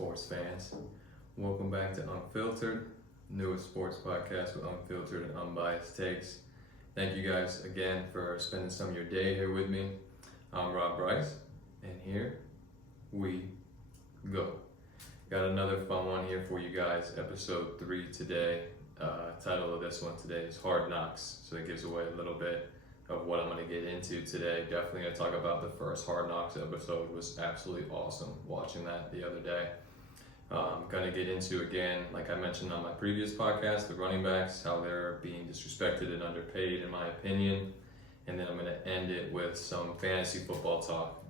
sports fans? Welcome back to Unfiltered, newest sports podcast with unfiltered and unbiased takes. Thank you guys again for spending some of your day here with me. I'm Rob Bryce, and here we go. Got another fun one here for you guys, episode 3 today. Title of this one today is Hardknocks, so it gives away a little bit of what I'm going to get into today. Definitely going to talk about the first Hardknocks episode. It was absolutely awesome watching that the other day. Going to get into, again, like I mentioned on my previous podcast, the running backs, how they're being disrespected and underpaid in my opinion. And then I'm going to end it with some fantasy football talk.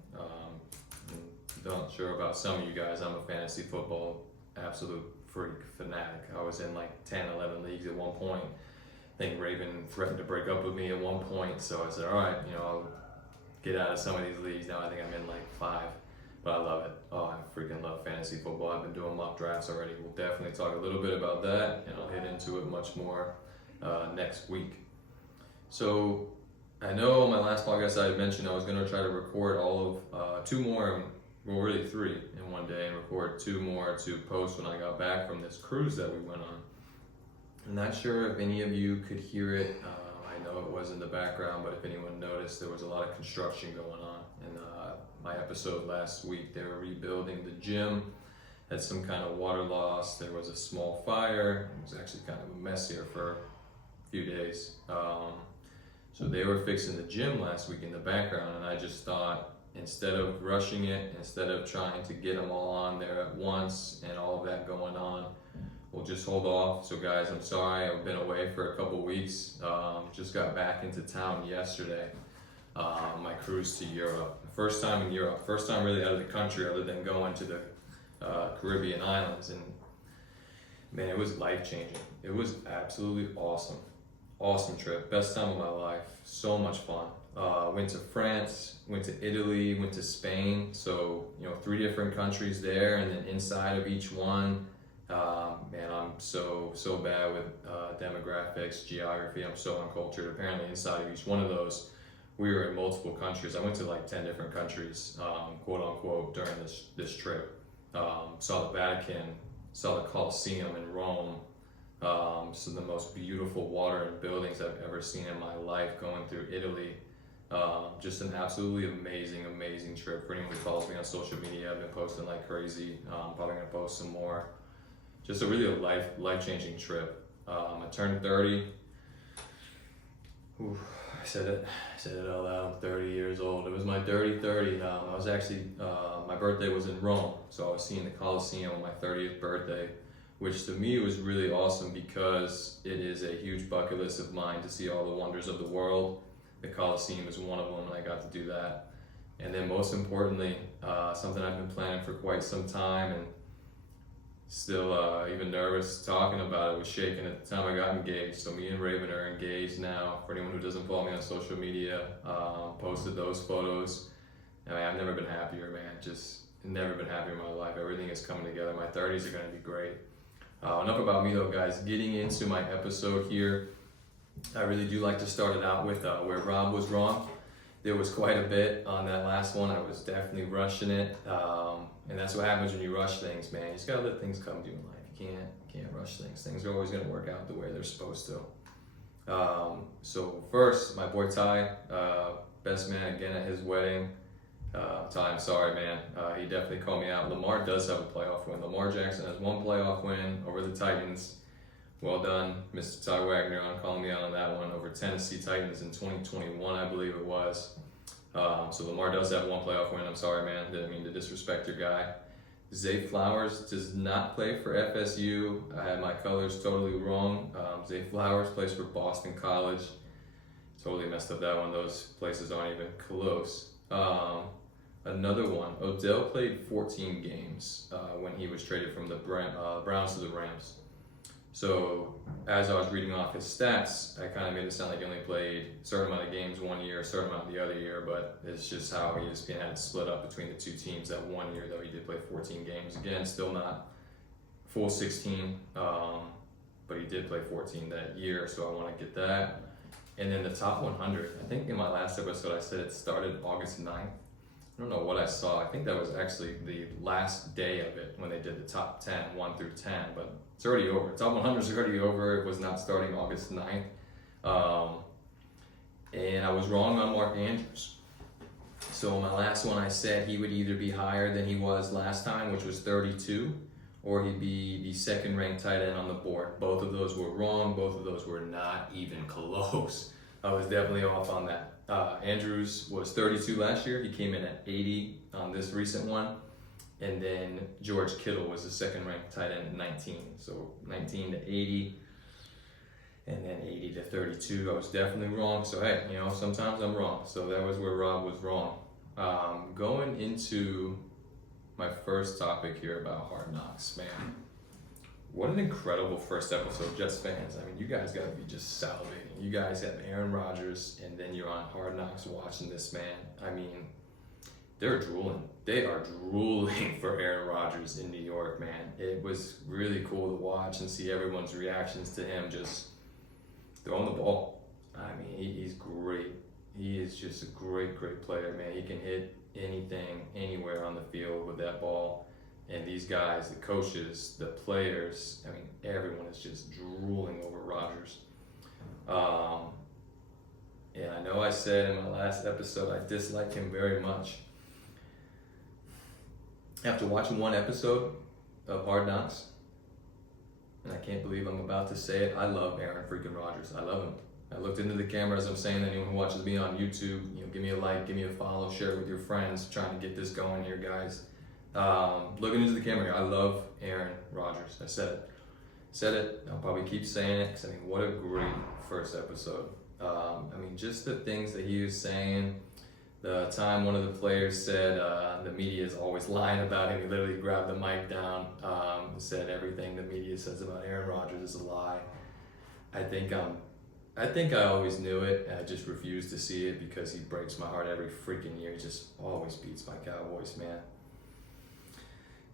Not sure about some of you guys, I'm a fantasy football absolute freak, fanatic. I was in like 10, 11 leagues at one point. I think Raven threatened to break up with me at one point, so I said, all right, I'll get out of some of these leagues. Now I think I'm in like 5, but I love it. Oh, I freaking love fantasy football. I've been doing mock drafts already. We'll definitely talk a little bit about that, and I'll hit into it much more next week. So I know on my last podcast I had mentioned I was going to try to record all of 2 more, well really 3 in one day, and record 2 more to post when I got back from this cruise that we went on. I'm not sure if any of you could hear it. I know it was in the background, but if anyone noticed, there was a lot of construction going on. In my episode last week, they were rebuilding the gym, had some kind of water loss. There was a small fire. It was actually kind of a mess here for a few days. So they were fixing the gym last week in the background, and I just thought, instead of rushing it, instead of trying to get them all on there at once and all of that going on, we'll just hold off. So guys, I'm sorry, I've been away for a couple weeks. Just got back into town yesterday. My cruise to Europe. First time in Europe. First time really out of the country other than going to the Caribbean islands. And man, it was life-changing. It was absolutely awesome. Awesome trip. Best time of my life. So much fun. Went to France, went to Italy, went to Spain. So, 3 different countries there, and then inside of each one, man, I'm so bad with demographics, geography. I'm so uncultured. Apparently inside of each one of those, we were in multiple countries. I went to like 10 different countries, quote unquote, during this trip. Saw the Vatican, saw the Colosseum in Rome, some of the most beautiful water and buildings I've ever seen in my life, going through Italy. Just an absolutely amazing trip. For anyone who follows me on social media, I've been posting like crazy. Probably gonna post some more. Just a really life-changing trip. I turned 30. Ooh, I said it out loud. I'm 30 years old. It was my dirty 30. I was actually, my birthday was in Rome, so I was seeing the Colosseum on my 30th birthday, which to me was really awesome because it is a huge bucket list of mine to see all the wonders of the world. The Colosseum is one of them, and I got to do that. And then most importantly, something I've been planning for quite some time, and still even nervous talking about it, was shaking at the time I got engaged. So me and Raven are engaged now. For anyone who doesn't follow me on social media, posted those photos. I mean, I've never been happier, man. Just never been happier in my life. Everything is coming together. My 30s are going to be great. Enough about me though, guys. Getting into my episode here, I really do like to start it out with where Rob was wrong. There was quite a bit on that last one. I was definitely rushing it. And that's what happens when you rush things, man. You just gotta let things come to you in life. You can't rush things. Things are always gonna work out the way they're supposed to. So first, my boy Ty, best man again at his wedding. Ty, I'm sorry, man. He definitely called me out. Lamar does have a playoff win. Lamar Jackson has 1 playoff win over the Titans. Well done, Mr. Ty Wagner, on calling me out on that one, over Tennessee Titans in 2021, I believe it was. So Lamar does have 1 playoff win. I'm sorry, man. Didn't mean to disrespect your guy. Zay Flowers does not play for FSU. I had my colors totally wrong. Zay Flowers plays for Boston College. Totally messed up that one. Those places aren't even close. Another one. Odell played 14 games when he was traded from the Browns to the Rams. So as I was reading off his stats, I kind of made it sound like he only played a certain amount of games one year, a certain amount the other year, but it's just how ESPN had it split up between the 2 teams that 1 year, though he did play 14 games. Again, still not full 16, but he did play 14 that year, so I want to get that. And then the top 100, I think in my last episode I said it started August 9th. I don't know what I saw. I think that was actually the last day of it when they did the top 10, 1 through 10, but it's already over. Top 100 is already over. It was not starting August 9th. And I was wrong on Mark Andrews. So my last one, I said he would either be higher than he was last time, which was 32, or he'd be the second ranked tight end on the board. Both of those were wrong. Both of those were not even close. I was definitely off on that. Andrews was 32 last year. He came in at 80 on this recent one. And then George Kittle was the second ranked tight end at 19. So 19 to 80. And then 80 to 32. I was definitely wrong. So hey, sometimes I'm wrong. So that was where Rob was wrong. Going into my first topic here about Hardknocks, man. What an incredible first episode, Jets fans. I mean, you guys got to be just salivating. You guys have Aaron Rodgers, and then you're on Hardknocks watching this man. I mean, they're drooling. They are drooling for Aaron Rodgers in New York, man. It was really cool to watch and see everyone's reactions to him just throwing the ball. I mean, he's great. He is just a great, great player, man. He can hit anything, anywhere on the field with that ball. And these guys, the coaches, the players, I mean, everyone is just drooling over Rodgers. And I know I said in my last episode I dislike him very much. After watching one episode of Hard Knocks, and I can't believe I'm about to say it, I love Aaron freaking Rodgers. I love him. I looked into the camera as I'm saying. Anyone who watches me on YouTube, give me a like, give me a follow, share it with your friends. Trying to get this going here, guys. Looking into the camera here, I love Aaron Rodgers. I said it. I'll probably keep saying it because I mean, what a great first episode. I mean, just the things that he was saying. The time one of the players said the media is always lying about him. He literally grabbed the mic down, and said everything the media says about Aaron Rodgers is a lie. I think I always knew it. I just refused to see it because he breaks my heart every freaking year. He just always beats my Cowboys, man.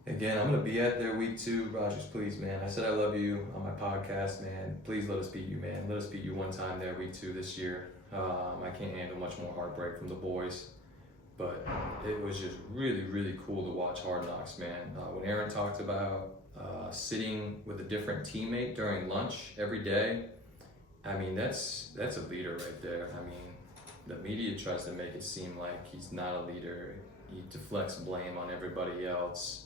Again, I'm going to be at there week 2. Rodgers, please, man. I said I love you on my podcast, man. Please let us beat you, man. Let us beat you one time there week 2 this year. I can't handle much more heartbreak from the boys. But it was just really, really cool to watch Hard Knocks, man. When Aaron talked about sitting with a different teammate during lunch every day, I mean, that's a leader right there. I mean, the media tries to make it seem like he's not a leader. He deflects blame on everybody else.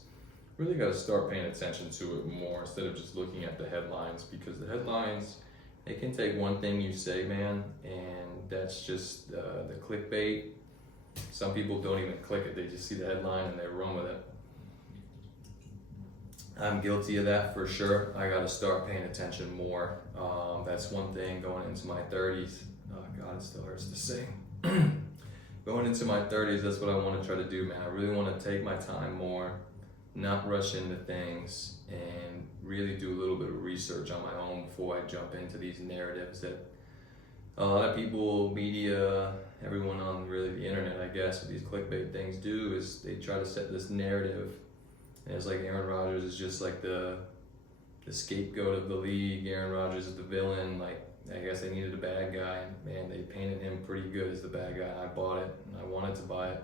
Really got to start paying attention to it more instead of just looking at the headlines, because the headlines, they can take one thing you say, man, and that's just the clickbait. Some people don't even click it. They just see the headline and they run with it. I'm guilty of that for sure. I got to start paying attention more. That's one thing going into my 30s. Oh God, it still hurts to say. Going into my 30s, that's what I want to try to do, man. I really want to take my time more, not rush into things, and really do a little bit of research on my own before I jump into these narratives that a lot of people, media, everyone on really the internet, I guess, with these clickbait things do is they try to set this narrative. And it's like Aaron Rodgers is just like the scapegoat of the league. Aaron Rodgers is the villain. Like, I guess they needed a bad guy. And man, they painted him pretty good as the bad guy. I bought it, and I wanted to buy it.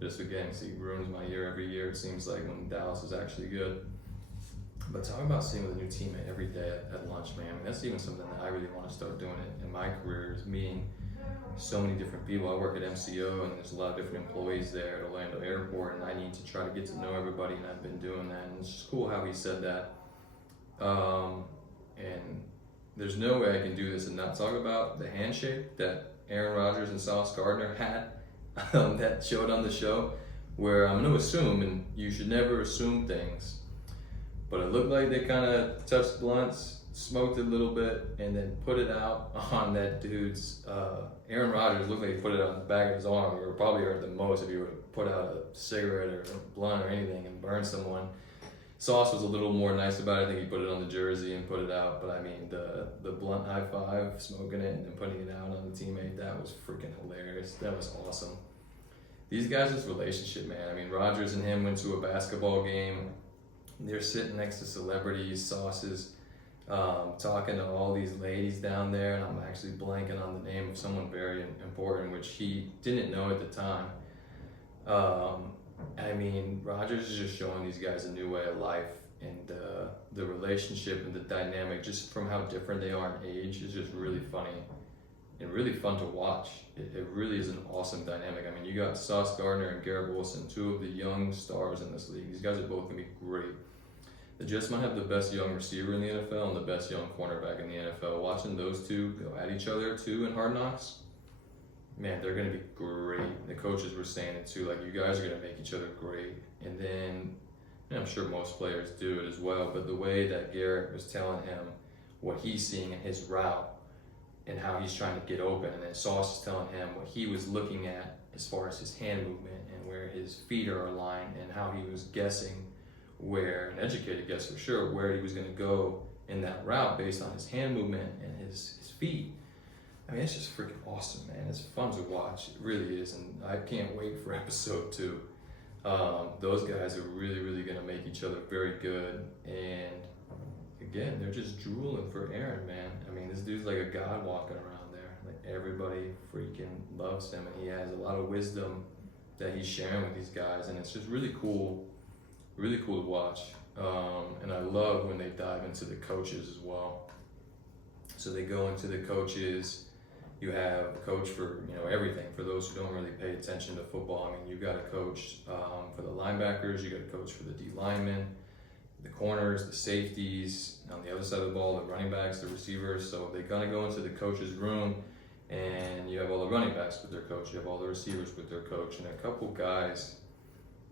Just again, see, ruins my year every year, it seems like, when Dallas is actually good. But talking about sitting with a new teammate every day at lunch, man, I mean, that's even something that I really want to start doing in my career, is meeting so many different people. I work at MCO, and there's a lot of different employees there at Orlando Airport, and I need to try to get to know everybody, and I've been doing that. And it's just cool how he said that. And there's no way I can do this and not talk about the handshake that Aaron Rodgers and Sauce Gardner had that showed on the show, where I'm going to assume, and you should never assume things, but it looked like they kind of touched blunts, smoked it a little bit, and then put it out on that dude's, Aaron Rodgers looked like he put it on the back of his arm. It would probably hurt the most if he would have put out a cigarette or a blunt or anything and burned someone. Sauce was a little more nice about it. I think he put it on the jersey and put it out, but I mean, the blunt high five, smoking it and then putting it out on the teammate, that was freaking hilarious. That was awesome. These guys' this relationship, man. I mean, Rodgers and him went to a basketball game. They're sitting next to celebrities. Sauce is talking to all these ladies down there, and I'm actually blanking on the name of someone very important, which he didn't know at the time. I mean, Rodgers is just showing these guys a new way of life, and the relationship and the dynamic, just from how different they are in age, is just really funny and really fun to watch. It really is an awesome dynamic. I mean, you got Sauce Gardner and Garrett Wilson, two of the young stars in this league. These guys are both going to be great. The Jets might have the best young receiver in the NFL and the best young cornerback in the NFL. Watching those two go at each other too in Hardknocks, man, they're going to be great. The coaches were saying it too, like, you guys are going to make each other great. And then, and I'm sure most players do it as well, but the way that Garrett was telling him what he's seeing in his route and how he's trying to get open, and then Sauce is telling him what he was looking at as far as his hand movement and where his feet are aligned, and how he was guessing where, an educated guess for sure, where he was going to go in that route based on his hand movement and his feet. I mean, it's just freaking awesome, man. It's fun to watch. It really is, and I can't wait for episode 2. Those guys are really, really going to make each other very good, and again, they're just drooling for Aaron, man. I mean, this dude's like a god walking around there. Like, everybody freaking loves him, and he has a lot of wisdom that he's sharing with these guys, and it's just really cool to watch. And I love when they dive into the coaches as well. So they go into the coaches. You have a coach for, everything. For those who don't really pay attention to football, I mean, you got a coach for the linebackers, you got a coach for the D linemen, the corners, the safeties, on the other side of the ball, the running backs, the receivers. So they're gonna go into the coach's room, and you have all the running backs with their coach, you have all the receivers with their coach, and a couple guys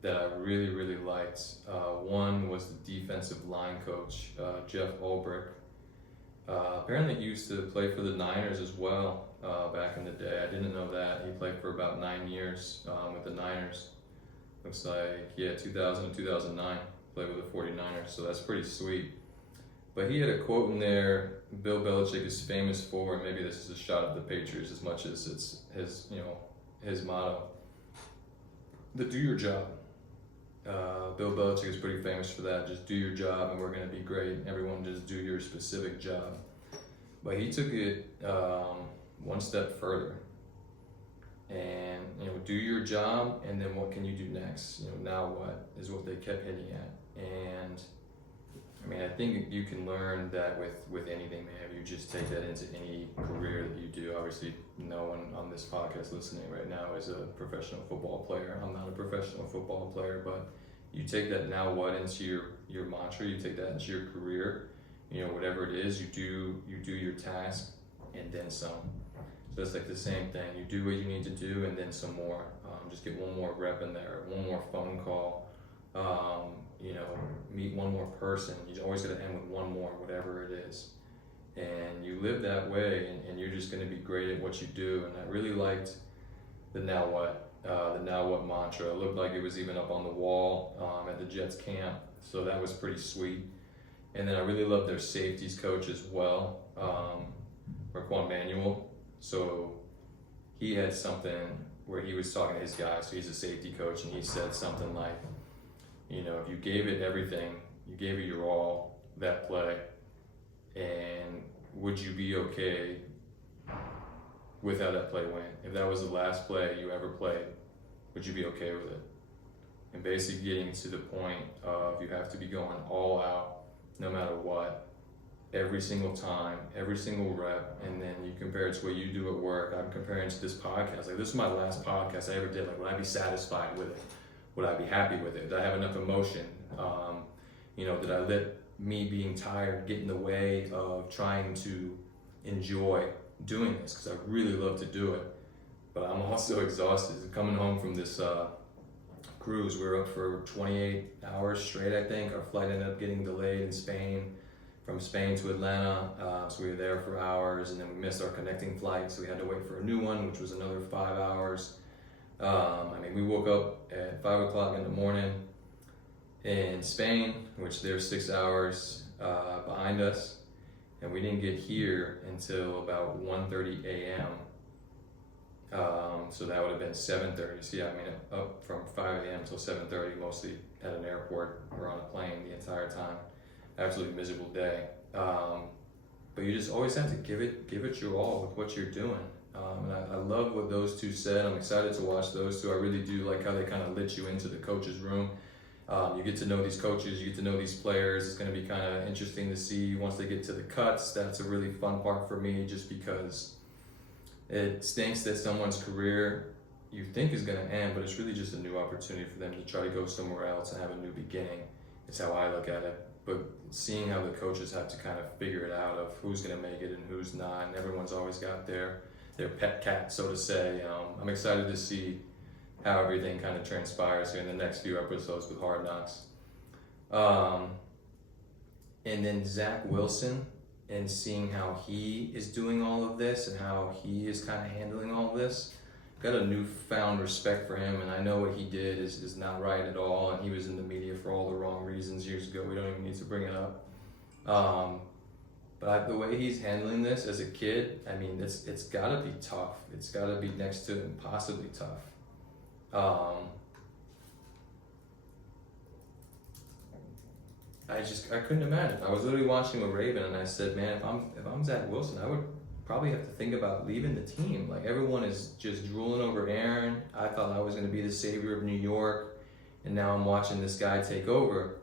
that I really, really liked. One was the defensive line coach, Jeff Ulbrich. Apparently he used to play for the Niners as well back in the day. I didn't know that. He played for about 9 years with the Niners. Looks like, 2000 and 2009, played with the 49ers, so that's pretty sweet. But he had a quote in there Bill Belichick is famous for, and maybe this is a shot at the Patriots as much as it's his motto, the do your job. Bill Belichick is pretty famous for that. Just do your job and we're going to be great. Everyone just do your specific job. But he took it one step further. And, do your job, and then what can you do next? Now what is what they kept hitting at. And I mean, I think you can learn that with anything, man. If you just take that into any career that you do. Obviously, no one on this podcast listening right now is a professional football player. I'm not a professional football player, but you take that now what into your mantra. You take that into your career. Whatever it is, you do your task, and then some. So it's like the same thing. You do what you need to do, and then some more. Just get one more rep in there, one more phone call. Meet one more person. You always got to end with one more, whatever it is. And you live that way, and you're just going to be great at what you do. And I really liked the now what mantra. It looked like it was even up on the wall at the Jets camp, so that was pretty sweet. And then I really loved their safeties coach as well, Raquan Manuel. So he had something where he was talking to his guys, so he's a safety coach, and he said something like, if you gave it everything, you gave it your all that play, and would you be okay with how that play went? If that was the last play you ever played, would you be okay with it? And basically getting to the point of you have to be going all out, no matter what, every single time, every single rep, and then you compare it to what you do at work. I'm comparing to this podcast. Like, this is my last podcast I ever did. Like, would I be satisfied with it? Would I be happy with it? Did I have enough emotion? Did I let me being tired get in the way of trying to enjoy doing this? Because I really love to do it, but I'm also exhausted. Coming home from this cruise, we were up for 28 hours straight, I think. Our flight ended up getting delayed in Spain, from Spain to Atlanta, so we were there for hours, and then we missed our connecting flight, so we had to wait for a new one, which was another 5 hours. We woke up at 5 o'clock in the morning in Spain, which they're 6 hours behind us, and we didn't get here until about 1:30 a.m. So that would have been 7:30. So up from 5 a.m. till 7:30, mostly at an airport or on a plane the entire time. Absolutely miserable day. But you just always have to give it your all with what you're doing. And I love what those two said. I'm excited to watch those two. I really do like how they kind of lit you into the coach's room. You get to know these coaches, you get to know these players. It's going to be kind of interesting to see once they get to the cuts. That's a really fun part for me, just because it stinks that someone's career you think is going to end, but it's really just a new opportunity for them to try to go somewhere else and have a new beginning. It's how I look at it. But seeing how the coaches have to kind of figure it out of who's going to make it and who's not, and everyone's always got their pet cat, so to say. I'm excited to see how everything kind of transpires here in the next few episodes with Hard Knocks. And then Zach Wilson, and seeing how he is doing all of this and how he is kind of handling all of this. Got a newfound respect for him, and I know what he did is not right at all, and he was in the media for all the wrong reasons years ago. We don't even need to bring it up. But the way he's handling this as a kid, I mean, it's got to be tough. It's got to be next to impossibly tough. I couldn't imagine. I was literally watching with Raven, and I said, man, if I'm Zach Wilson, I would probably have to think about leaving the team. Like, everyone is just drooling over Aaron. I thought I was going to be the savior of New York, and now I'm watching this guy take over.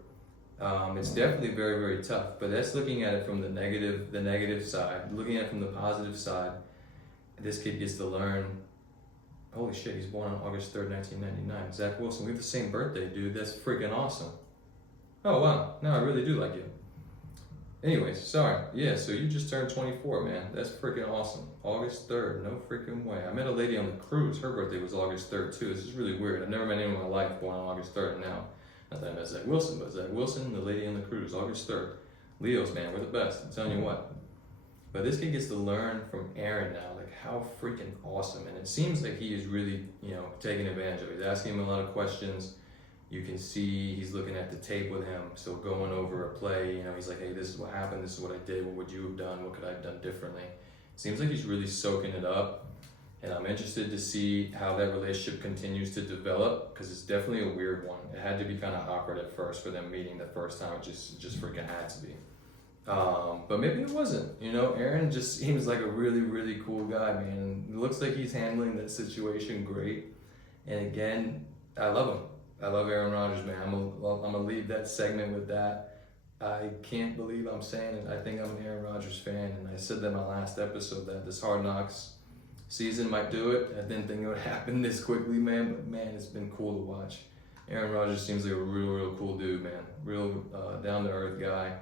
It's definitely very, very tough, but that's looking at it from the negative side. Looking at it from the positive side, this kid gets to learn. Holy shit, he's born on August 3rd, 1999. Zach Wilson, we have the same birthday, dude. That's freaking awesome. Oh, wow. No, I really do like you. Anyways, sorry. Yeah, so you just turned 24, man. That's freaking awesome. August 3rd, no freaking way. I met a lady on the cruise. Her birthday was August 3rd, too. This is really weird. I've never met anyone in my life born on August 3rd now. Not that I met Zach Wilson, but Zach Wilson, the lady on the cruise, August 3rd. Leos, man, we're the best. I'm telling you what. But this kid gets to learn from Aaron now, like, how freaking awesome. And it seems like he is really, taking advantage of it. He's asking him a lot of questions. You can see he's looking at the tape with him, so going over a play, he's like, hey, this is what happened, this is what I did, what would you have done, what could I have done differently? Seems like he's really soaking it up, and I'm interested to see how that relationship continues to develop, because it's definitely a weird one. It had to be kind of awkward at first for them meeting the first time. It just freaking had to be. But maybe it wasn't. Aaron just seems like a really, really cool guy, man. It looks like he's handling that situation great, and again, I love him. I love Aaron Rodgers, man. I'm gonna leave that segment with that. I can't believe I'm saying it. I think I'm an Aaron Rodgers fan, and I said that in my last episode that this Hard Knocks season might do it. I didn't think it would happen this quickly, man, but man, it's been cool to watch. Aaron Rodgers seems like a real, real cool dude, man. Real down-to-earth guy.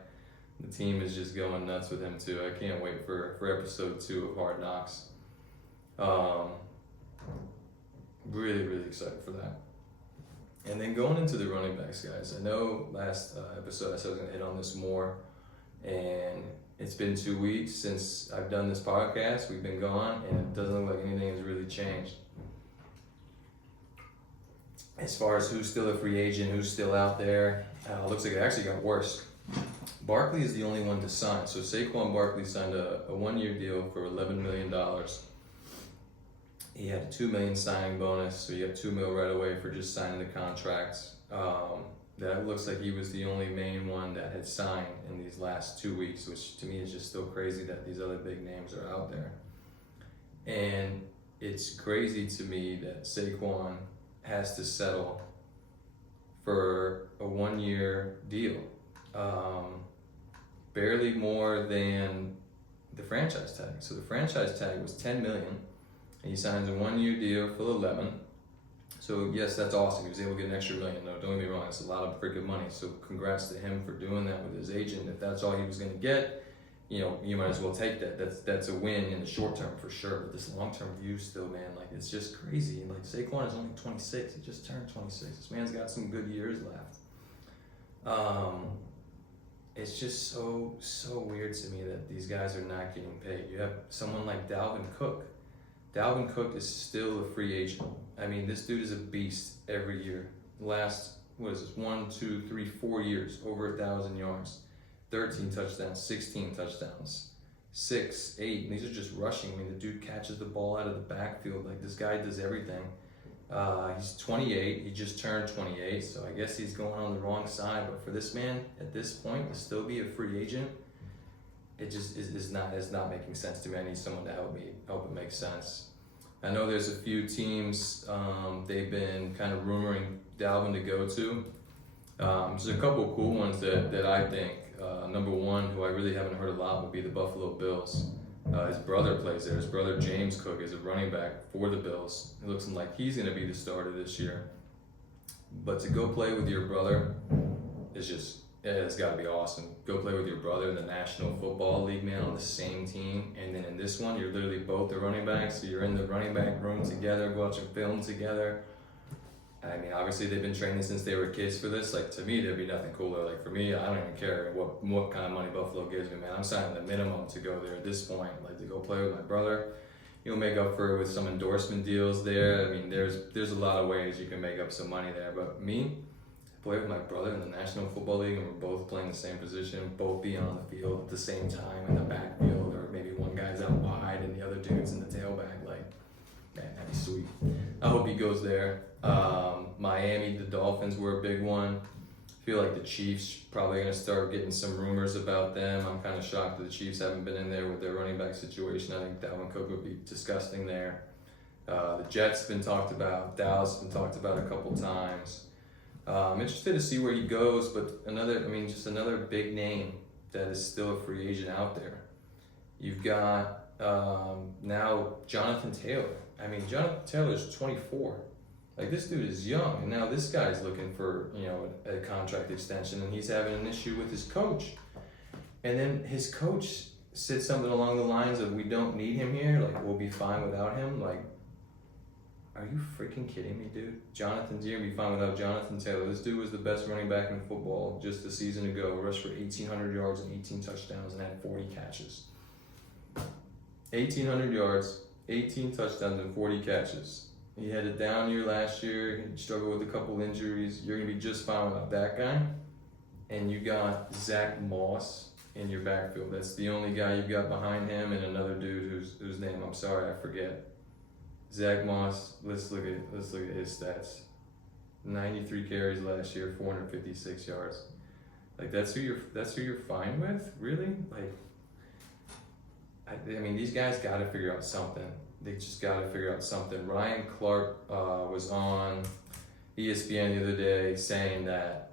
The team is just going nuts with him, too. I can't wait for episode 2 of Hard Knocks. Really, really excited for that. And then going into the running backs, guys, I know last episode I said I was going to hit on this more, and it's been 2 weeks since I've done this podcast. We've been gone, and it doesn't look like anything has really changed. As far as who's still a free agent, who's still out there, looks like it actually got worse. Barkley is the only one to sign. So Saquon Barkley signed a 1-year deal for $11 million. He had a $2 million signing bonus, so you got $2 million right away for just signing the contracts. That looks like he was the only main one that had signed in these last 2 weeks, which to me is just still crazy that these other big names are out there. And it's crazy to me that Saquon has to settle for a 1-year deal. Barely more than the franchise tag. So the franchise tag was $10 million. And he signs a 1-year deal for 11. So yes, that's awesome. He was able to get an extra $1 million. No, don't get me wrong, it's a lot of freaking money. So congrats to him for doing that with his agent. If that's all he was gonna get, you might as well take that. That's a win in the short term for sure. But this long-term view still, man, like, it's just crazy. And like, Saquon is only 26. He just turned 26. This man's got some good years left. It's just so weird to me that these guys are not getting paid. You have someone like Dalvin Cook. Dalvin Cook is still a free agent. I mean, this dude is a beast every year. Last, 4 years, over 1,000 yards, 13 touchdowns, 16 touchdowns, 6, 8. And these are just rushing. I mean, the dude catches the ball out of the backfield. Like, this guy does everything. He's 28. He just turned 28, so I guess he's going on the wrong side. But for this man, at this point, to still be a free agent, it just is not making sense to me. I need someone to help it make sense. I know there's a few teams they've been kind of rumoring Dalvin to go to. There's a couple of cool ones that I think. Number one, who I really haven't heard a lot, would be the Buffalo Bills. His brother plays there. His brother James Cook is a running back for the Bills. It looks like he's going to be the starter this year. But to go play with your brother is just, it's got to be awesome. Go play with your brother in the National Football League, man, on the same team. And then in this one, you're literally both the running backs. So you're in the running back room together, watching film together. I mean, obviously they've been training since they were kids for this. Like, to me, there'd be nothing cooler. Like, for me, I don't even care what kind of money Buffalo gives me, man. I'm signing the minimum to go there at this point. Like, to go play with my brother. You'll make up for it with some endorsement deals there. I mean, there's a lot of ways you can make up some money there. But me, play with my brother in the National Football League, and we're both playing the same position, both being on the field at the same time in the backfield, or maybe one guy's out wide and the other dude's in the tailback. Like, man, that'd be sweet. I hope he goes there. Miami, the Dolphins were a big one. I feel like the Chiefs probably going to start getting some rumors about them. I'm kind of shocked that the Chiefs haven't been in there with their running back situation. I think Dalvin Cook would be disgusting there. The Jets been talked about. Dallas been talked about a couple times. Interested to see where he goes, but just another big name that is still a free agent out there. You've got now Jonathan Taylor. I mean, Jonathan Taylor's 24. Like, this dude is young, and now this guy's looking for, a contract extension, and he's having an issue with his coach. And then his coach said something along the lines of, "We don't need him here, like, we'll be fine without him." Like, are you freaking kidding me, dude? You're gonna be fine without Jonathan Taylor. This dude was the best running back in football just a season ago. Rushed for 1,800 yards and 18 touchdowns and had 40 catches. 1,800 yards, 18 touchdowns, and 40 catches. He had a down year last year. He struggled with a couple injuries. You're going to be just fine without that guy. And you got Zach Moss in your backfield. That's the only guy you've got behind him, and another dude whose name I'm sorry I forget. Zach Moss. Let's look at his stats. 93 carries last year, 456 yards. Like, that's who you're fine with, really? Like, I mean, these guys got to figure out something. They just got to figure out something. Ryan Clark was on ESPN the other day saying that,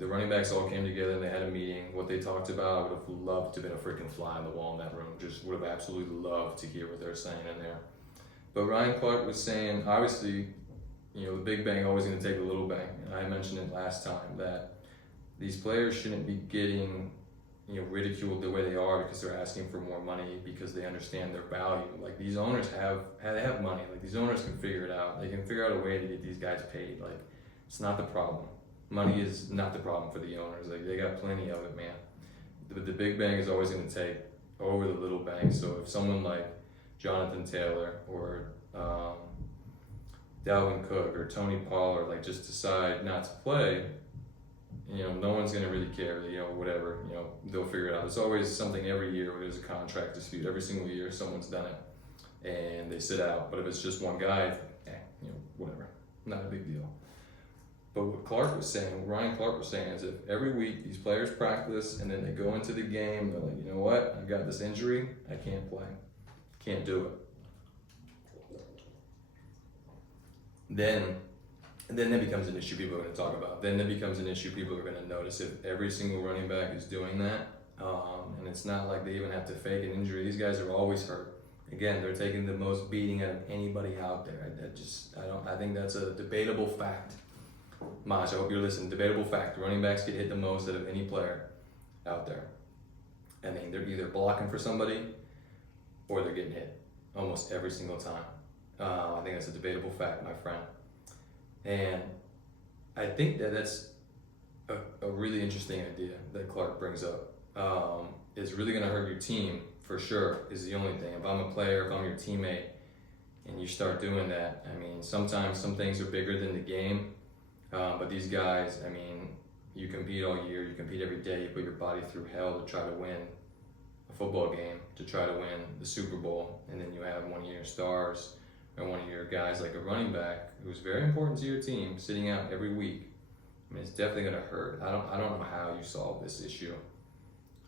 the running backs all came together and they had a meeting. What they talked about, I would have loved to have been a freaking fly on the wall in that room. Just would have absolutely loved to hear what they're saying in there. But Ryan Clark was saying, obviously, the big bang always going to take a little bang. And I mentioned it last time that these players shouldn't be getting ridiculed the way they are because they're asking for more money because they understand their value. Like, these owners have money. Like, these owners can figure it out. They can figure out a way to get these guys paid. Like, it's not the problem. Money is not the problem for the owners. Like, they got plenty of it, man. But the big bang is always going to take over the little bang. So if someone like Jonathan Taylor or Dalvin Cook or Tony Pollard just decide not to play, no one's going to really care, whatever, they'll figure it out. There's always something every year where there's a contract dispute. Every single year someone's done it and they sit out. But if it's just one guy, whatever, not a big deal. But what Ryan Clark was saying is if every week these players practice and then they go into the game, they're like, you know what, I've got this injury, I can't play, can't do it. Then that becomes an issue people are going to talk about. Then that becomes an issue people are going to notice if every single running back is doing that. And it's not like they even have to fake an injury. These guys are always hurt. Again, they're taking the most beating out of anybody out there. I think that's a debatable fact. Maj, I hope you're listening. Debatable fact. Running backs get hit the most out of any player out there. I mean, they're either blocking for somebody or they're getting hit almost every single time. I think that's a debatable fact, my friend. And I think that's a really interesting idea that Clark brings up. Is really going to hurt your team for sure, is the only thing. If I'm a player, if I'm your teammate, and you start doing that, I mean, sometimes some things are bigger than the game. But these guys, I mean, you compete all year, you compete every day, you put your body through hell to try to win a football game, to try to win the Super Bowl, and then you have one of your stars or one of your guys like a running back who's very important to your team sitting out every week. I mean, it's definitely going to hurt. I don't know how you solve this issue.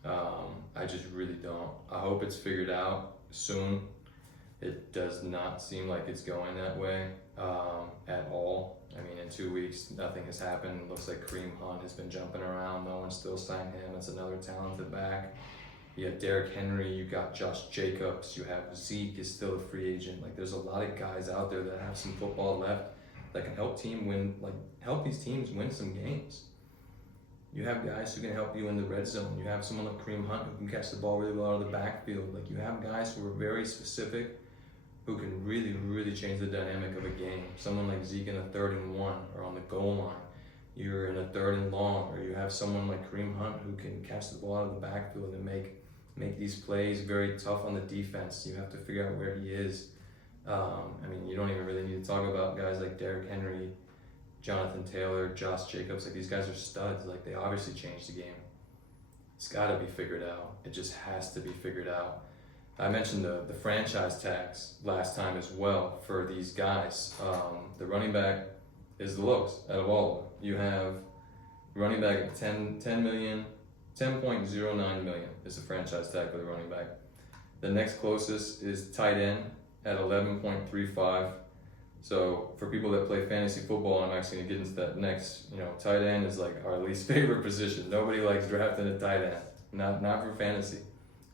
I just really don't. I hope it's figured out soon. It does not seem like it's going that way at all. I mean, in 2 weeks, nothing has happened. It looks like Kareem Hunt has been jumping around. No one's still signed him. That's another talented back. You have Derrick Henry. You got Josh Jacobs. You have Zeke is still a free agent. Like, there's a lot of guys out there that have some football left that can help these teams win some games. You have guys who can help you in the red zone. You have someone like Kareem Hunt who can catch the ball really well out of the backfield. Like, you have guys who are very specific who can really, really change the dynamic of a game. Someone like Zeke in a 3rd and 1 or on the goal line. You're in a 3rd and long, or you have someone like Kareem Hunt who can catch the ball out of the backfield and make these plays very tough on the defense. You have to figure out where he is. I mean, you don't even really need to talk about guys like Derrick Henry, Jonathan Taylor, Josh Jacobs. Like, these guys are studs. Like, they obviously changed the game. It's got to be figured out. It just has to be figured out. I mentioned the franchise tags last time as well for these guys. The running back is the lowest out of all of them. You have running back at 10 million, 10.09 million is the franchise tag for the running back. The next closest is tight end at 11.35. So for people that play fantasy football, I'm actually gonna get into that next. Tight end is like our least favorite position. Nobody likes drafting a tight end. Not for fantasy.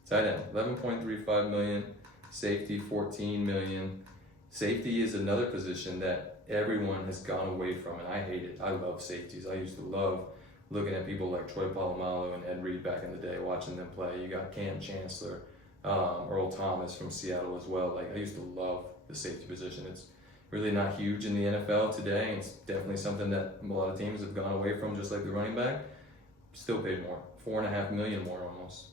Tight end, 11.35 million. Safety, 14 million. Safety is another position that everyone has gone away from, and I hate it. I love safeties. I used to love looking at people like Troy Polamalu and Ed Reed back in the day, watching them play. You got Cam Chancellor, Earl Thomas from Seattle as well. Like, I used to love the safety position. It's really not huge in the NFL today. It's definitely something that a lot of teams have gone away from, just like the running back. Still paid more, $4.5 million more almost.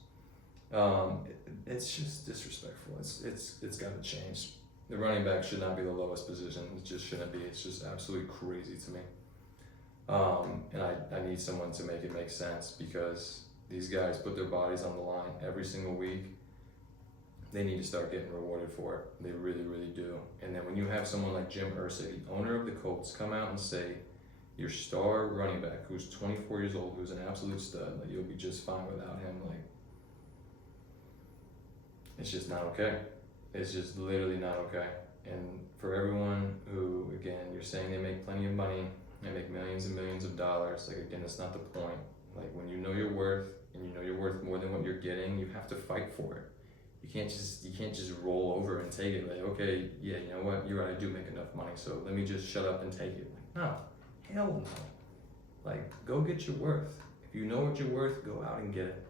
It's just disrespectful. It's got to change. The running back should not be the lowest position. It just shouldn't be. It's just absolutely crazy to me. And I need someone to make it make sense, because these guys put their bodies on the line every single week. They need to start getting rewarded for it. They really, really do. And then when you have someone like Jim Irsay, owner of the Colts, come out and say your star running back, who's 24 years old, who's an absolute stud, that you'll be just fine without him, like, it's just not okay. It's just literally not okay. And for everyone who, again, you're saying they make plenty of money, they make millions and millions of dollars, like, again, that's not the point. Like, when you know your worth, and you know you're worth more than what you're getting, you have to fight for it. You can't just roll over and take it. Like, okay, yeah, you know what, you're right, I do make enough money, so let me just shut up and take it. Like, no, hell no. Like, go get your worth. If you know what you're worth, go out and get it.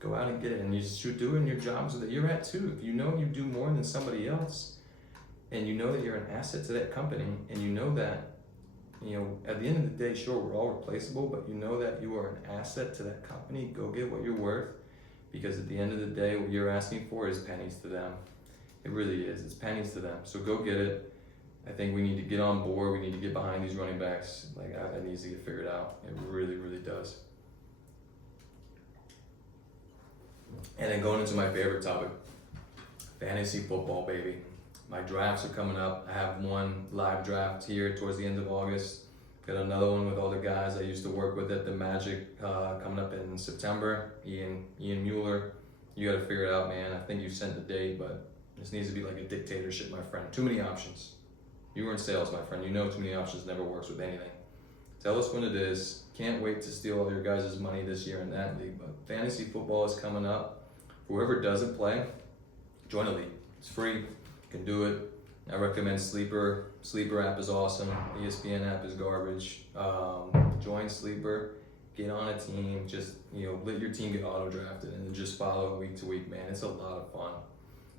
Go out and get it, and you should do it in your jobs that you're at too. If you know you do more than somebody else, and you know that you're an asset to that company, and you know that, at the end of the day, sure, we're all replaceable, but you know that you are an asset to that company, go get what you're worth, because at the end of the day, what you're asking for is pennies to them. It really is. It's pennies to them. So go get it. I think we need to get on board. We need to get behind these running backs. Like, that needs to get figured out. It really, really does. And then going into my favorite topic, fantasy football, baby. My drafts are coming up. I have one live draft here towards the end of August. Got another one with all the guys I used to work with at the Magic coming up in September. Ian Mueller. You got to figure it out, man. I think you sent the date, but this needs to be like a dictatorship, my friend. Too many options. You were in sales, my friend. You know too many options never works with anything. Tell us when it is. Can't wait to steal all your guys' money this year in that league. But fantasy football is coming up. Whoever doesn't play, join a league. It's free. You can do it. I recommend Sleeper. Sleeper app is awesome. ESPN app is garbage. Join Sleeper. Get on a team. Just, let your team get auto-drafted and then just follow week to week, man. It's a lot of fun.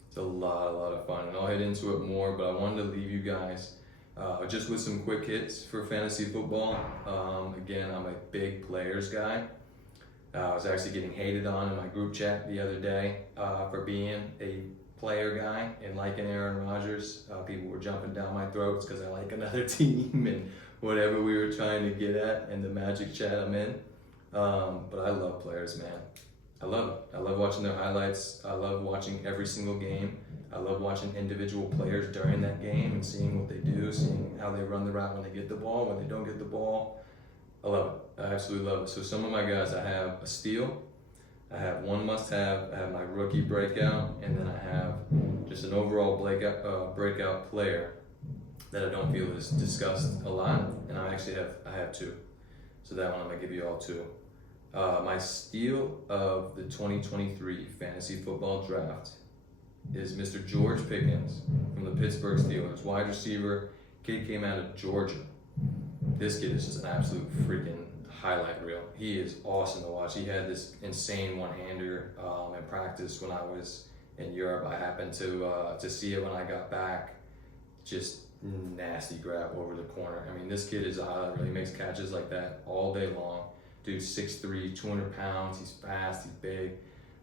It's a lot of fun. And I'll head into it more, but I wanted to leave you guys just with some quick hits for fantasy football. Again, I'm a big players guy. I was actually getting hated on in my group chat the other day for being a player guy and liking Aaron Rodgers. People were jumping down my throats because I like another team and whatever we were trying to get at in the Magic chat I'm in. But I love players, man. I love it. I love watching their highlights. I love watching every single game. I love watching individual players during that game and seeing what they do, seeing how they run the route when they get the ball, when they don't get the ball. I love it. I absolutely love it. So some of my guys, I have a steal, I have one must-have, I have my rookie breakout, and then I have just an overall breakout player that I don't feel is discussed a lot, and I have two. So that one I'm gonna give you all two. My steal of the 2023 fantasy football draft is Mr. George Pickens from the Pittsburgh Steelers, wide receiver. Kid came out of Georgia. This kid is just an absolute freaking highlight reel. He is awesome to watch. He had this insane one-hander in practice when I was in Europe. I happened to see it when I got back. Just nasty grab over the corner. I mean, this kid is a highlight reel. He makes catches like that all day long. Dude's 6'3", 200 pounds. He's fast. He's big.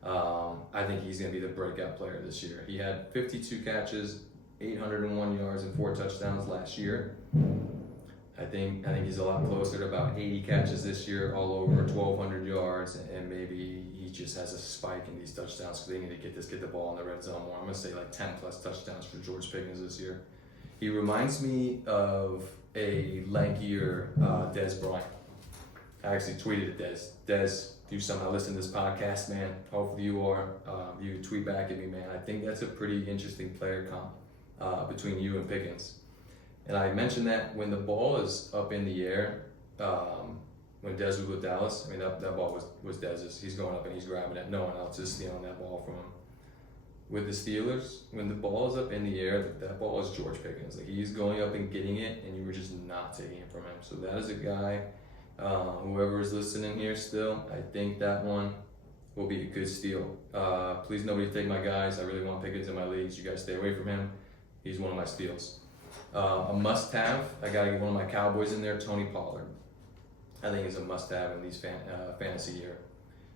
I think he's going to be the breakout player this year. He had 52 catches, 801 yards, and 4 touchdowns last year. I think he's a lot closer to about 80 catches this year, all over 1,200 yards, and maybe he just has a spike in these touchdowns because they need to get the ball in the red zone more. I'm going to say like 10 plus touchdowns for George Pickens this year. He reminds me of a lankier Dez Bryant. I actually tweeted at Dez. Dez, you somehow listen to this podcast, man. Hopefully you are. You tweet back at me, man. I think that's a pretty interesting player comp between you and Pickens. And I mentioned that when the ball is up in the air, when Dez was with Dallas, I mean, that ball was Dez's. He's going up and he's grabbing it. No one else is stealing that ball from him. With the Steelers, when the ball is up in the air, that ball is George Pickens. Like, he's going up and getting it, and you were just not taking it from him. So that is a guy, whoever is listening here still, I think that one will be a good steal. Please nobody take my guys. I really want Pickens in my leagues. You guys stay away from him. He's one of my steals. A must-have, I got to get one of my Cowboys in there, Tony Pollard. I think he's a must-have in these fantasy year.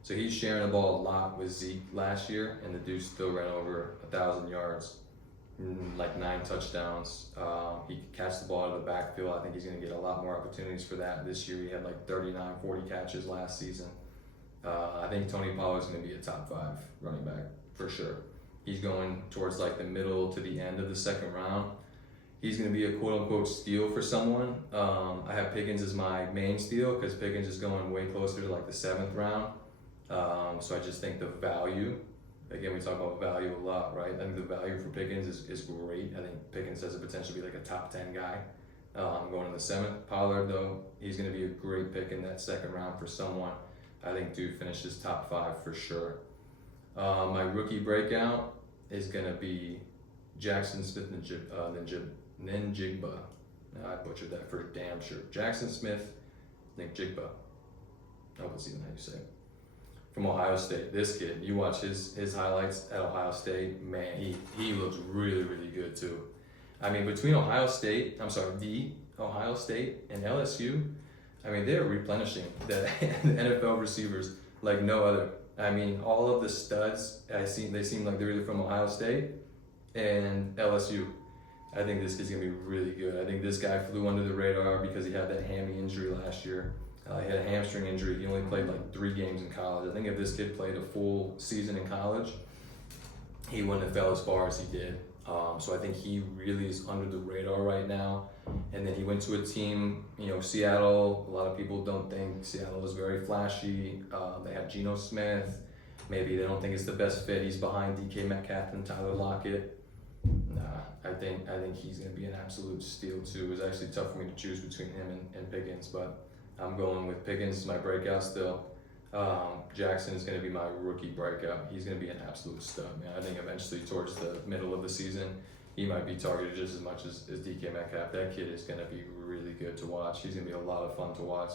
So he's sharing the ball a lot with Zeke last year, and the dude still ran over 1,000 yards, like 9 touchdowns. He could catch the ball out of the backfield. I think he's going to get a lot more opportunities for that this year. He had like 39, 40 catches last season. I think Tony Pollard's going to be a top 5 running back for sure. He's going towards like the middle to the end of the second round. He's going to be a quote-unquote steal for someone. I have Pickens as my main steal because Pickens is going way closer to like the 7th round. So I just think the value, again, we talk about value a lot, right? I think the value for Pickens is great. I think Pickens has the potential to be like a top 10 guy. Going in the 7th. Pollard, though, he's going to be a great pick in that second round for someone. I think dude finishes top 5 for sure. My rookie breakout is going to be Jackson Smith Njigba. I butchered that for damn sure. Jackson Smith Njigba. I hope that's even how you say it. From Ohio State. This kid, you watch his highlights at Ohio State, man, he looks really, really good too. I mean, between the Ohio State and LSU, I mean, they're replenishing the NFL receivers like no other. I mean, all of the studs, they seem like they're either from Ohio State and LSU. I think this kid's gonna be really good. I think this guy flew under the radar because he had that hammy injury last year. He had a hamstring injury. He only played like 3 games in college. I think if this kid played a full season in college, he wouldn't have fell as far as he did. So I think he really is under the radar right now. And then he went to a team, Seattle. A lot of people don't think Seattle is very flashy. They have Geno Smith. Maybe they don't think it's the best fit. He's behind DK Metcalf and Tyler Lockett. I think he's going to be an absolute steal too. It was actually tough for me to choose between him and Pickens, but I'm going with Pickens as my breakout still. Jackson is going to be my rookie breakout. He's going to be an absolute stud, man. I think eventually towards the middle of the season, he might be targeted just as much as DK Metcalf. That kid is going to be really good to watch. He's going to be a lot of fun to watch.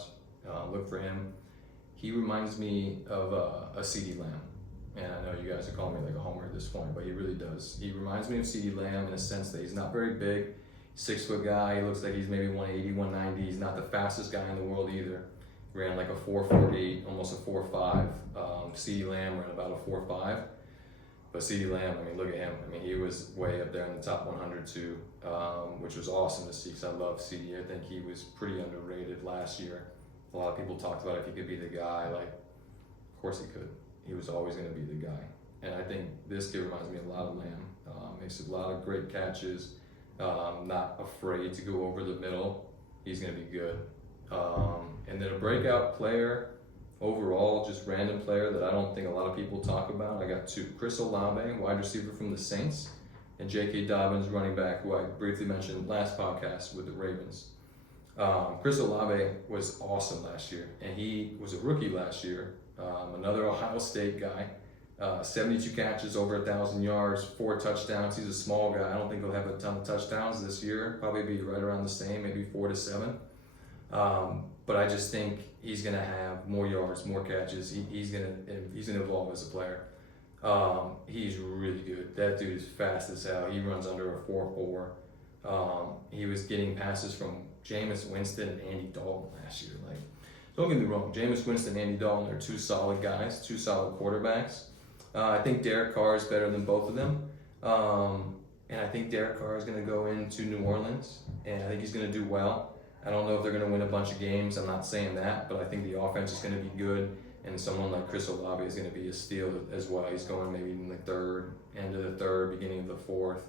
Look for him. He reminds me of a CeeDee Lamb. And I know you guys are calling me like a homer at this point, but he really does. He reminds me of CeeDee Lamb in a sense that he's not very big. 6-foot guy. He looks like he's maybe 180, 190. He's not the fastest guy in the world either. He ran like a 4.48, almost a 4.5. CeeDee Lamb ran about a 4.5. But CeeDee Lamb, I mean, look at him. I mean, he was way up there in the top 100 too, which was awesome to see because I love CeeDee. I think he was pretty underrated last year. A lot of people talked about if he could be the guy. Like, of course he could. He was always going to be the guy. And I think this kid reminds me a lot of Lamb. Makes a lot of great catches. Not afraid to go over the middle. He's going to be good. And then a breakout player, overall, just random player that I don't think a lot of people talk about. I got 2. Chris Olave, wide receiver from the Saints. and J.K. Dobbins, running back, who I briefly mentioned last podcast with the Ravens. Chris Olave was awesome last year, and he was a rookie last year. Another Ohio State guy, 72 catches, over 1,000 yards, 4 touchdowns. He's a small guy. I don't think he'll have a ton of touchdowns this year. Probably be right around the same, maybe 4 to 7. But I just think he's gonna have more yards, more catches. He's gonna evolve as a player. He's really good. That dude is fast as hell. He runs under a 4.4. He was getting passes from Jameis Winston and Andy Dalton last year. Like, don't get me wrong, Jameis Winston and Andy Dalton are 2 solid guys, 2 solid quarterbacks. I think Derek Carr is better than both of them. And I think Derek Carr is going to go into New Orleans, and I think he's going to do well. I don't know if they're going to win a bunch of games. I'm not saying that, but I think the offense is going to be good, and someone like Chris Olave is going to be a steal as well. He's going maybe in the third, end of the third, beginning of the fourth,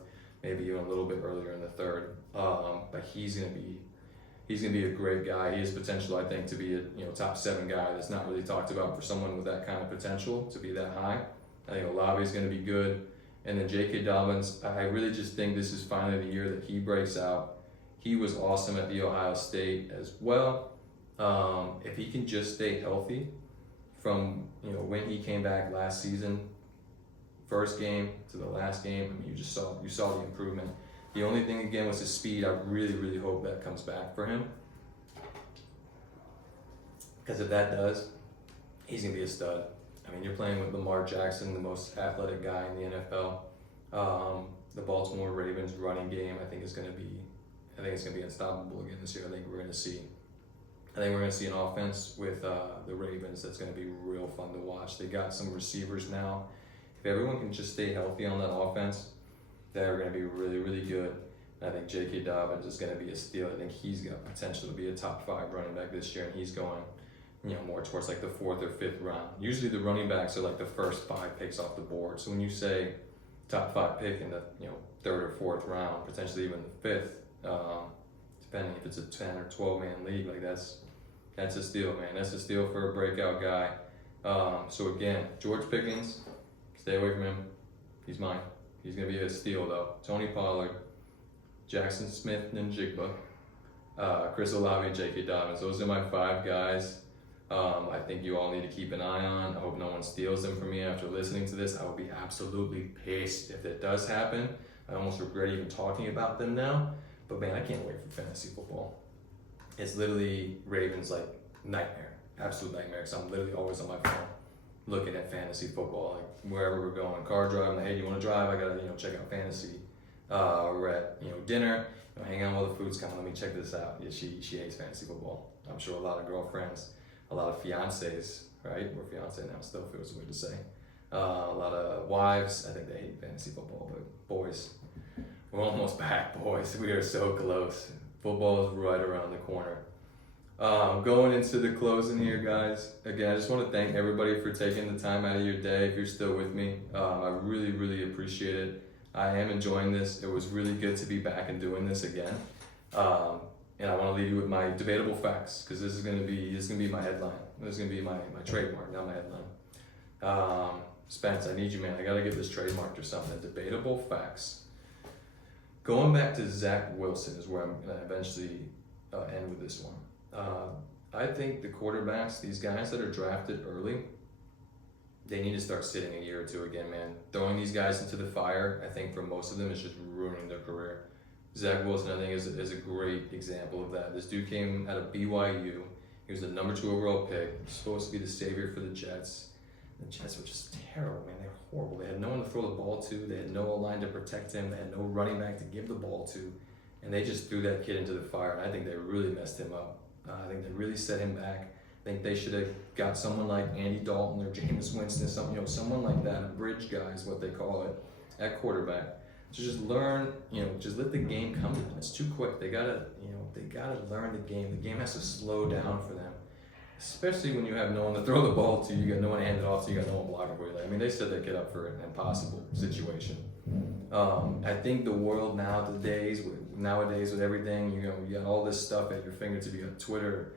maybe even a little bit earlier in the third. But he's going to be a great guy. He has potential, I think, to be a top 7 guy. That's not really talked about for someone with that kind of potential to be that high. I think Olave is going to be good. And then J.K. Dobbins, I really just think this is finally the year that he breaks out. He was awesome at the Ohio State as well. If he can just stay healthy from when he came back last season, first game to the last game, I mean, you saw the improvement. The only thing again was his speed. I really, really hope that comes back for him. Because if that does, he's gonna be a stud. I mean, you're playing with Lamar Jackson, the most athletic guy in the NFL. The Baltimore Ravens running game, I think it's gonna be unstoppable again this year. I think we're gonna see an offense with the Ravens that's gonna be real fun to watch. They got some receivers now. If everyone can just stay healthy on that offense, they're gonna be really, really good. And I think J.K. Dobbins is gonna be a steal. I think he's got potential to be a top 5 running back this year, and he's going more towards like the 4th or 5th round. Usually the running backs are like the first 5 picks off the board. So when you say top 5 pick in the 3rd or 4th round, potentially even the 5th, depending if it's a 10 or 12 man league, like that's a steal, man. That's a steal for a breakout guy. So again, George Pickens, stay away from him. He's mine. He's gonna be a steal though. Tony Pollard, Jackson Smith and Jigba, Chris Olave, and J.K. Dobbins. Those are my 5 guys. I think you all need to keep an eye on. I hope no one steals them from me after listening to this. I will be absolutely pissed if that does happen. I almost regret even talking about them now. But man, I can't wait for fantasy football. It's literally Ravens like nightmare, absolute nightmare. Because I'm literally always on my phone looking at fantasy football, like wherever we're going, car driving. Like, hey, you want to drive? I gotta check out fantasy. We're at dinner, hang out while the food's coming. Let me check this out. Yeah, she hates fantasy football. I'm sure a lot of girlfriends, a lot of fiancés, right? We're fiancé now, still feels weird to say. A lot of wives, I think they hate fantasy football, but boys, we're almost back, boys. We are so close. Football is right around the corner. Going into the closing here, guys. Again, I just want to thank everybody for taking the time out of your day. If you're still with me, I really, really appreciate it. I am enjoying this. It was really good to be back and doing this again. And I want to leave you with my debatable facts, because this is gonna be my headline. This is gonna be my trademark, not my headline. Spence, I need you, man. I gotta get this trademarked or something. Debatable facts. Going back to Zach Wilson is where I'm gonna eventually end with this one. I think the quarterbacks, these guys that are drafted early, they need to start sitting a year or 2 again, man. Throwing these guys into the fire, I think for most of them, is just ruining their career. Zach Wilson, I think, is a great example of that. This dude came out of BYU. He was the number 2 overall pick. He was supposed to be the savior for the Jets. The Jets were just terrible, man. They were horrible. They had no one to throw the ball to. They had no line to protect him. They had no running back to give the ball to. And they just threw that kid into the fire. And I think they really messed him up. I think they really set him back. I think they should have got someone like Andy Dalton or Jameis Winston, someone like that, a bridge guy is what they call it, at quarterback. To just learn, just let the game come to them. It's too quick. They gotta learn the game. The game has to slow down for them, especially when you have no one to throw the ball to. You got no one to hand it off to. You got no one blocking for you. I mean, they set that kid up for an impossible situation. I think the world nowadays with everything, you got all this stuff at your fingertips. You got Twitter,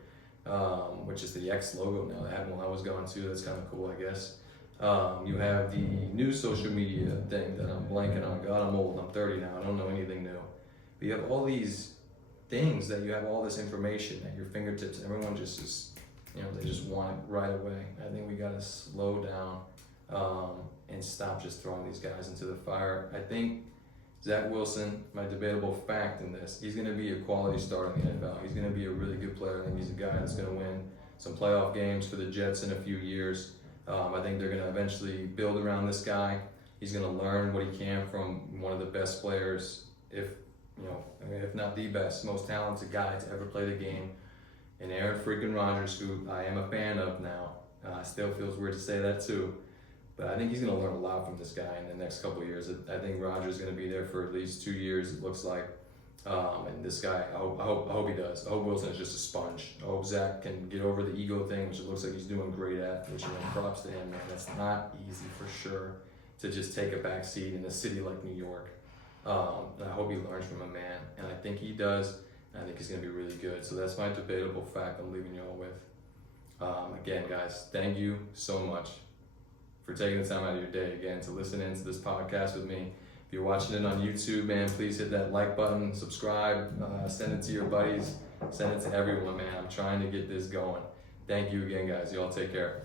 which is the X logo now. That one I was going to. That's kind of cool, I guess. You have the new social media thing that I'm blanking on. God, I'm old. I'm 30 now. I don't know anything new. But you have all these things that you have all this information at your fingertips. Everyone just is, they just want it right away. I think we got to slow down and stop just throwing these guys into the fire. I think Zach Wilson, my debatable fact in this, he's going to be a quality starter in the NFL. He's going to be a really good player. I think he's a guy that's going to win some playoff games for the Jets in a few years. I think they're going to eventually build around this guy. He's going to learn what he can from one of the best players, if not the best, most talented guy to ever play the game, and Aaron freaking Rodgers, who I am a fan of now. Still feels weird to say that too, but I think he's going to learn a lot from this guy in the next couple of years. I think Rodgers is going to be there for at least 2 years, it looks like. And this guy, I hope he does. I hope Wilson is just a sponge. I hope Zach can get over the ego thing, which it looks like he's doing great at, which, props to him, man. That's not easy for sure, to just take a back seat in a city like New York. I hope he learns from a man, and I think he does. I think he's going to be really good. So that's my debatable fact I'm leaving you all with. Again, guys, thank you so much for taking the time out of your day, again, to listen into this podcast with me. If you're watching it on YouTube, man, please hit that like button, subscribe, send it to your buddies, send it to everyone, man. I'm trying to get this going. Thank you again, guys. Y'all take care.